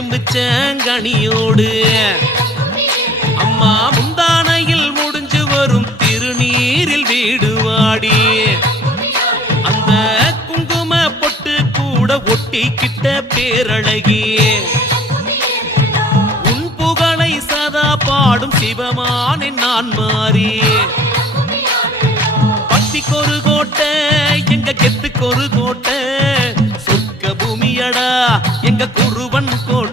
எலுமிச்சங்கனியோடு அம்மா முந்தானையில் முடிஞ்சு வரும் திருநீரில் வீடு வாடி அந்த குங்கும பொட்டு கூட ஒட்டிக்கிட்ட பேரழகி உன் புகழை சதா பாடும் சிவமானே நான் மாறி பக்திக்கொரு கோட்டை எங்க கெத்துக்கொரு கோட்டை சொர்க்க பூமியடா எங்க குருவன் கோட்டை